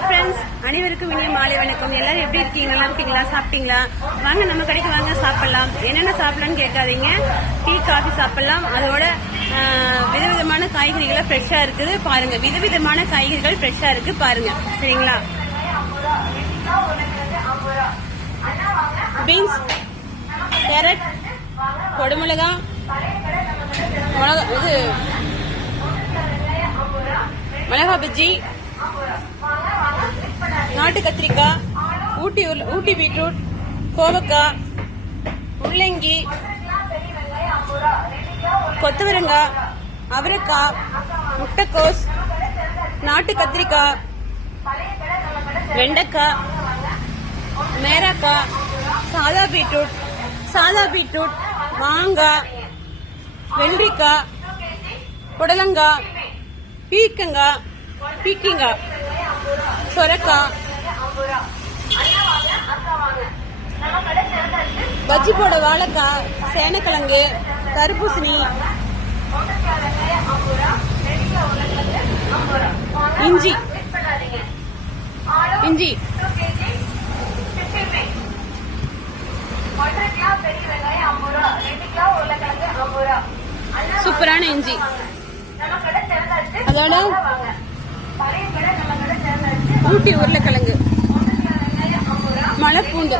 Hi friends அனைவருக்கும் இனிய மாலை வணக்கம். எல்லாரும் எப்படி இருக்கீங்க? நல்லா இருக்கீங்களா? சாப்பிட்டீங்களா? வாங்க நம்ம கடைக்கு வாங்க சாப்பிடலாம். என்னென்ன சாப்பிடலாம்னு கேட்காதீங்க. டீ காஃபி சாப்பிடலாம். அதோட விதவிதமான காய்கறிகள் ஃப்ரெஷ்ஷாக இருக்குது. பாருங்க. விதவிதமான காய்கறிகள் ஃப்ரெஷ்ஷாக இருக்கு. பாருங்க. சரிங்களா? பீன்ஸ் கேரட் கொடுமிளகா மிளகா இது மிளகா பஜ்ஜி நாட்டு கத்திரிக்காய் ஊட்டி ஊட்டி பீட்ரூட் கோவக்காய் முள்ளங்கி கொத்தவரங்காய் அவரைக்காய் முட்டைக்கோஸ் நாட்டு கத்திரிக்காய் வெண்டைக்காய் மேராக்காய் சாதா பீட்ரூட் சாதா பீட்ரூட் மாங்காய் வெள்ளரிக்காய் புடலங்காய் பீக்கங்காய் பீக்கிங்காய் சொரக்காய் பஜ்ஜி போட வாழைக்காய் சேனக்கிழங்கு தர்பூசணி. இஞ்சி. இஞ்சி. சூப்பரான இஞ்சி. அதோட ஊட்டி உருளைக்கிழங்கு மலைப்பூண்டு மலம்பூண்டு அண்ணா வாங்க அக்கா வாங்க நம்ம கடை திறந்தாச்சு வாங்க வாங்க பழைய கடை நம்ம கடை பூண்டு.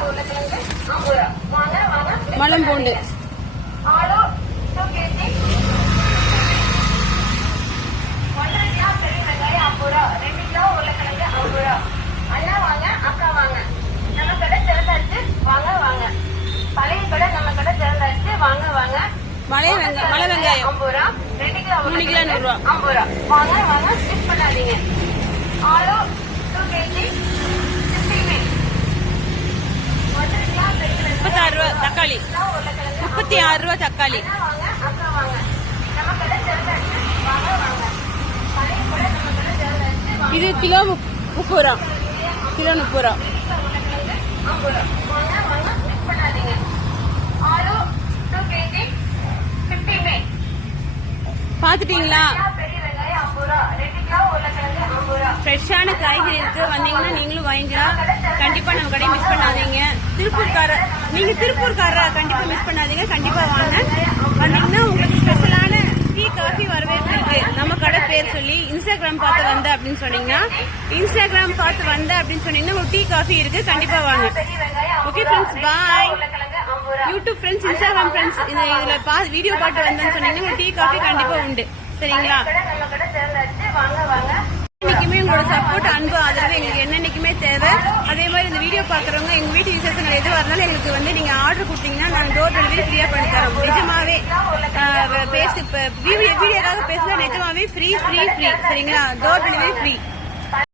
வாங்க வாங்க மலை வெங்காயம் மலை வெங்காயம். ஐம்பது ரூபா ரெண்டு கிலோ மூணு கிலோ நூறு ரூபா. ஐம்பது ரூபா. வாங்க வாங்க ஸ்கிப் பண்ணாதீங்க. ஆலோ டூ கேஜி சிக்ஸ்டி ஒன்றரை கிலோ பெரிய வெங்காயம் முப்பத்தாறு ரூபா தக்காளி உருளைக்கிழங்கு முப்பத்தி ஆறு ரூபா தக்காளி அண்ணா வாங்க அக்கா வாங்க நம்ம கடை திறந்தாச்சு வாங்க வாங்க பழைய கடை இருபத்தி ஆறு ரூபா தக்காளி இது கிலோ முப்பது ரூபா கிலோ முப்பது ரூபா பாத்துட்டீங்களா ஃப்ரெஷ்ஷான காய்கறி இருக்கு வந்தீங்கன்னா நீங்களும் வாங்கிக்கலாம் கண்டிப்பா நம்ம கடையை மிஸ் பண்ணாதீங்க. திருப்பூர்கார நீங்க திருப்பூர்கார கண்டிப்பா மிஸ் பண்ணாதீங்க. கண்டிப்பா வாங்க. வந்தீங்கன்னா உங்களுக்கு ஸ்பெஷலான டீ காஃபி வரவேற்பு இருக்கு. நம்ம கடை பேர் சொல்லி இன்ஸ்டாகிராம் பார்த்து வந்த அப்படின்னு சொன்னீங்கன்னா இன்ஸ்டாகிராம் பார்த்து வந்த அப்படின்னு சொன்னீங்கன்னா உங்களுக்கு டீ காஃபி இருக்கு. கண்டிப்பா வாங்க. Okay friends bye YouTube friends Instagram friends இது இதுல பா வீடியோ பார்த்து வந்தேன்னு சொன்னீங்கன்னா உங்களுக்கு டீ காஃபி கண்டிப்பா உண்டு. சரிங்களா? என்னைக்குமே உங்களோட சப்போர்ட் அன்பு ஆதரவு எங்களுக்கு என்னன்னைக்குமே தேவை. அதே மாதிரி இந்த வீடியோ பாக்குறவங்க எங்க வீட்டு எது வரனாலும் எங்களுக்கு வந்து நீங்க ஆர்டர் கொடுத்தீங்கன்னா நாங்க டோர் டெலிவரி ஃப்ரீயா பண்ணி தரோம். நிஜமாவே பேசு பேசி வீடியோ வீடியோக்காக பேசுனா நிஜமாவே ஃப்ரீ ஃப்ரீ ஃப்ரீ சரிங்களா? Door delivery free